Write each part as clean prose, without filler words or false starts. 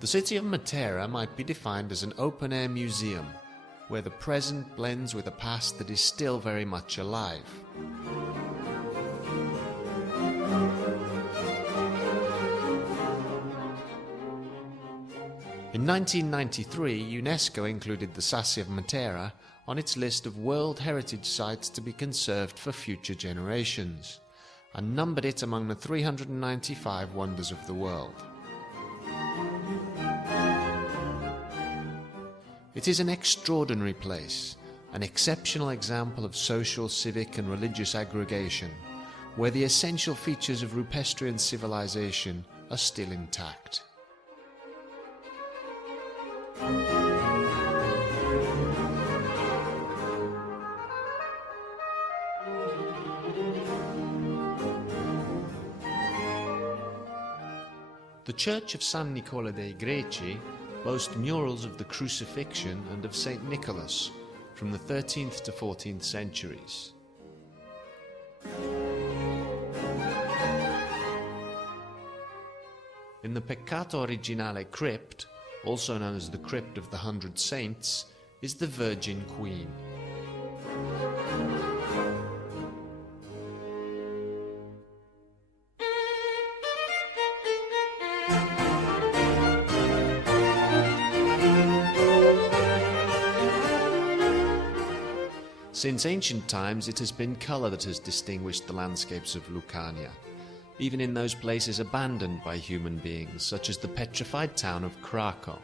The city of Matera might be defined as an open-air museum, where the present blends with a past that is still very much alive. In 1993, UNESCO included the Sassi of Matera on its list of World Heritage Sites to be conserved for future generations, and numbered it among the 395 wonders of the world. It is an extraordinary place, an exceptional example of social, civic and religious aggregation, where the essential features of Rupestrian civilization are still intact. The Church of San Nicola dei Greci boasts murals of the Crucifixion and of Saint Nicholas from the 13th to 14th centuries. In the Peccato Originale crypt, also known as the Crypt of the 100 Saints, is the Virgin Queen. Since ancient times, it has been colour that has distinguished the landscapes of Lucania, even in those places abandoned by human beings, such as the petrified town of Krakow.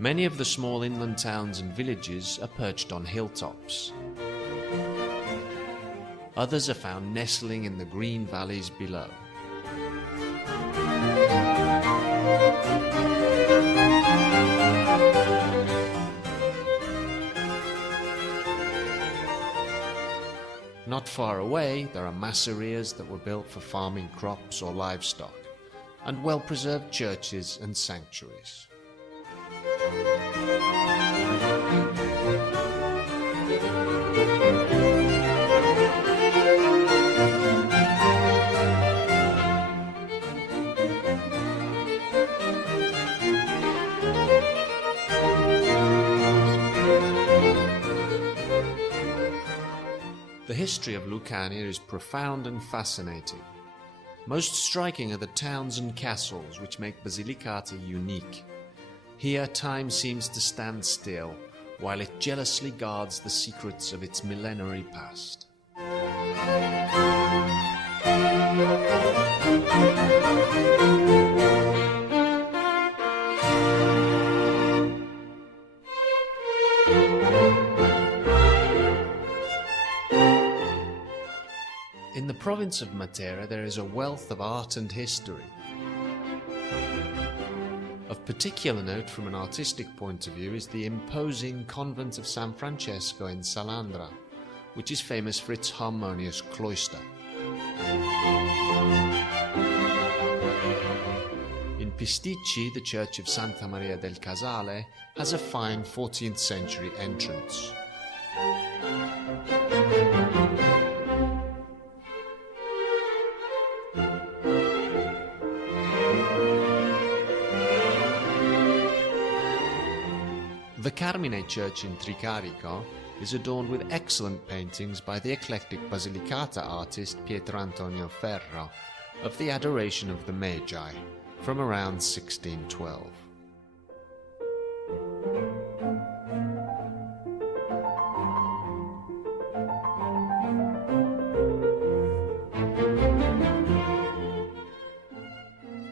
Many of the small inland towns and villages are perched on hilltops. Others are found nestling in the green valleys below. Not far away, there are masserias that were built for farming crops or livestock, and well-preserved churches and sanctuaries. The history of Lucania is profound and fascinating. Most striking are the towns and castles which make Basilicata unique. Here time seems to stand still, while it jealously guards the secrets of its millenary past. In the province of Matera there is a wealth of art and history. Of particular note from an artistic point of view is the imposing convent of San Francesco in Salandra, which is famous for its harmonious cloister. In Pisticci, the church of Santa Maria del Casale has a fine 14th century entrance. The Carmine Church in Tricarico is adorned with excellent paintings by the eclectic Basilicata artist Pietro Antonio Ferro of the Adoration of the Magi from around 1612.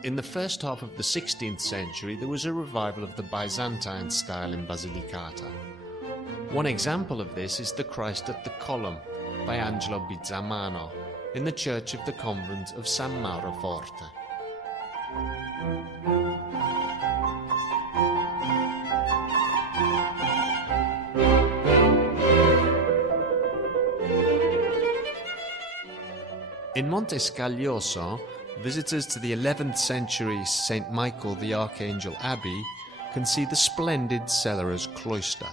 In the first half of the 16th century, there was a revival of the Byzantine style in Basilicata. One example of this is the Christ at the Column by Angelo Bizzamano in the church of the convent of San Mauro Forte. In Monte Scaglioso, visitors to the 11th century St. Michael the Archangel Abbey can see the splendid Cellarer's Cloister.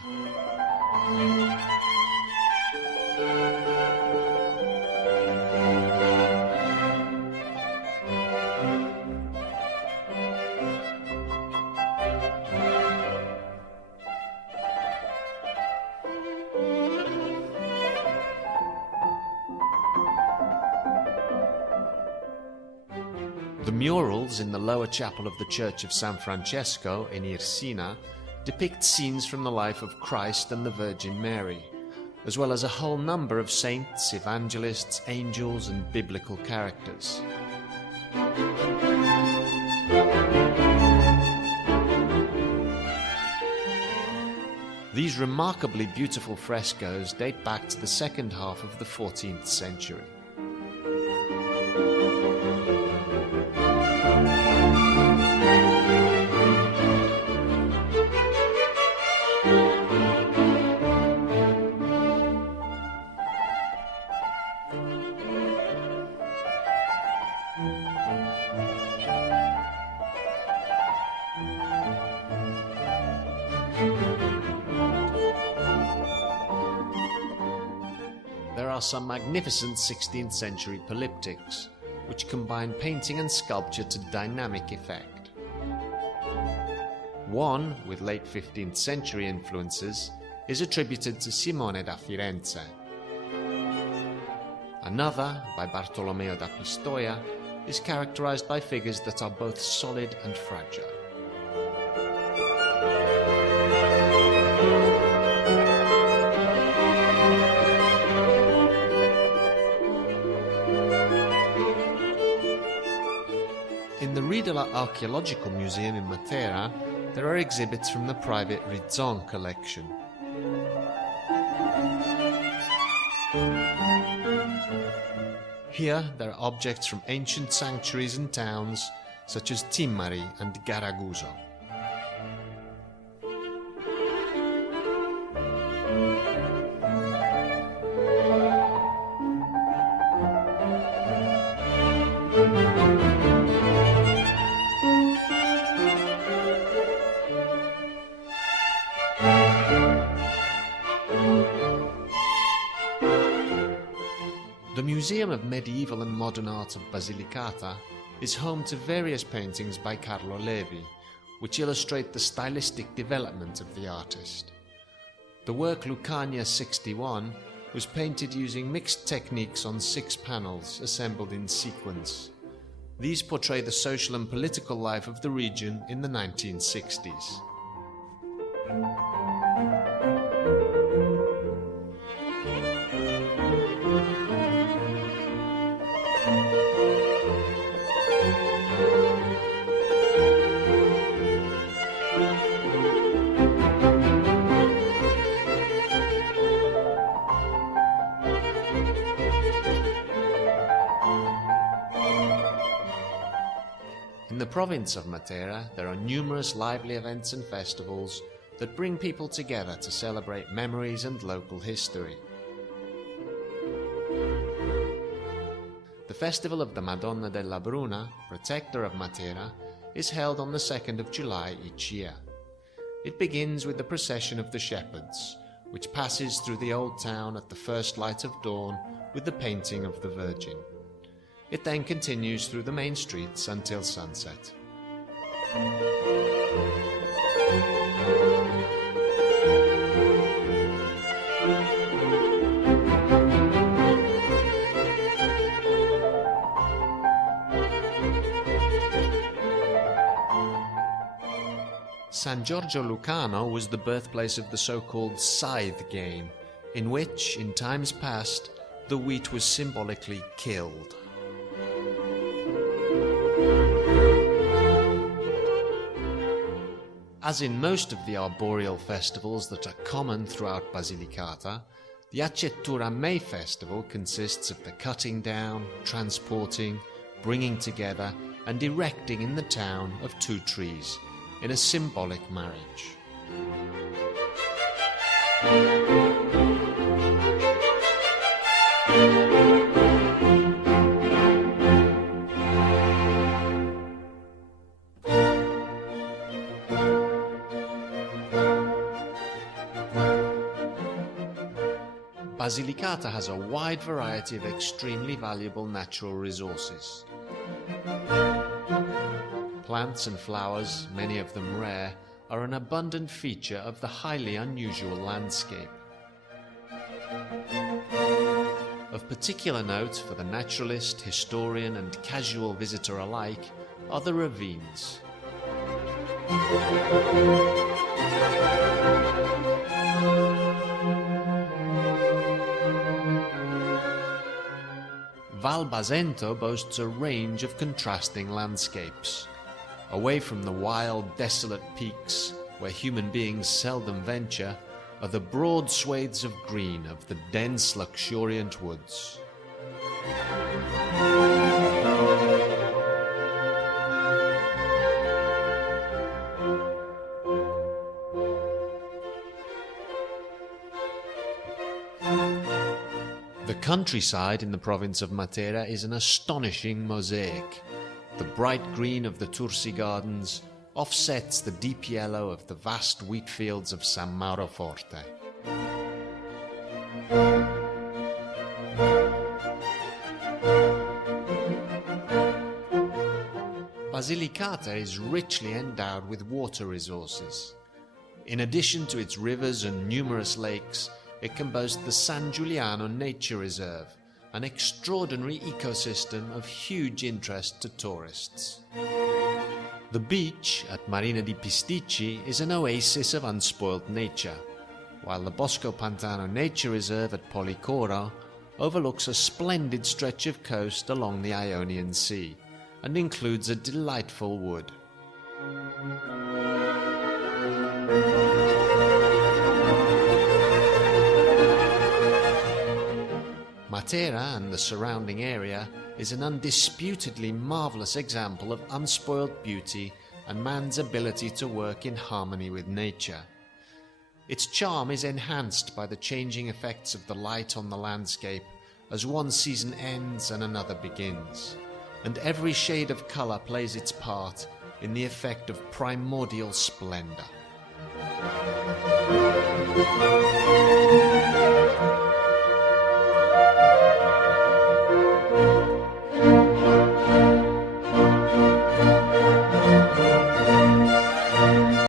The murals in the lower chapel of the Church of San Francesco in Irsina depict scenes from the life of Christ and the Virgin Mary, as well as a whole number of saints, evangelists, angels, and biblical characters. These remarkably beautiful frescoes date back to the second half of the 14th century. There are some magnificent 16th century polyptychs, which combine painting and sculpture to dynamic effect. One, with late 15th century influences, is attributed to Simone da Firenze. Another, by Bartolomeo da Pistoia, is characterized by figures that are both solid and fragile. In the Ridola Archaeological Museum in Matera, there are exhibits from the private Rizon collection. Here, there are objects from ancient sanctuaries and towns, such as Timmari and Garaguso. The Museum of Medieval and Modern Art of Basilicata is home to various paintings by Carlo Levi, which illustrate the stylistic development of the artist. The work Lucania 61 was painted using mixed techniques on 6 panels assembled in sequence. These portray the social and political life of the region in the 1960s. In the province of Matera, there are numerous lively events and festivals that bring people together to celebrate memories and local history. The Festival of the Madonna della Bruna, protector of Matera, is held on the 2nd of July each year. It begins with the procession of the shepherds, which passes through the old town at the first light of dawn with the painting of the Virgin. It then continues through the main streets until sunset. San Giorgio Lucano was the birthplace of the so-called scythe game, in which, in times past, the wheat was symbolically killed. As in most of the arboreal festivals that are common throughout Basilicata, the Accettura May Festival consists of the cutting down, transporting, bringing together and erecting in the town of 2 trees in a symbolic marriage. Basilicata has a wide variety of extremely valuable natural resources. Plants and flowers, many of them rare, are an abundant feature of the highly unusual landscape. Of particular note for the naturalist, historian and casual visitor alike are the ravines. Val Basento boasts a range of contrasting landscapes. Away from the wild, desolate peaks, where human beings seldom venture, are the broad swathes of green of the dense, luxuriant woods. The countryside in the province of Matera is an astonishing mosaic. The bright green of the Tursi Gardens offsets the deep yellow of the vast wheat fields of San Mauro Forte. Basilicata is richly endowed with water resources. In addition to its rivers and numerous lakes, it can boast the San Giuliano Nature Reserve, an extraordinary ecosystem of huge interest to tourists. The beach at Marina di Pisticci is an oasis of unspoilt nature, while the Bosco Pantano Nature Reserve at Policoro overlooks a splendid stretch of coast along the Ionian Sea and includes a delightful wood. Matera and the surrounding area is an undisputedly marvellous example of unspoiled beauty and man's ability to work in harmony with nature. Its charm is enhanced by the changing effects of the light on the landscape as one season ends and another begins, and every shade of colour plays its part in the effect of primordial splendour.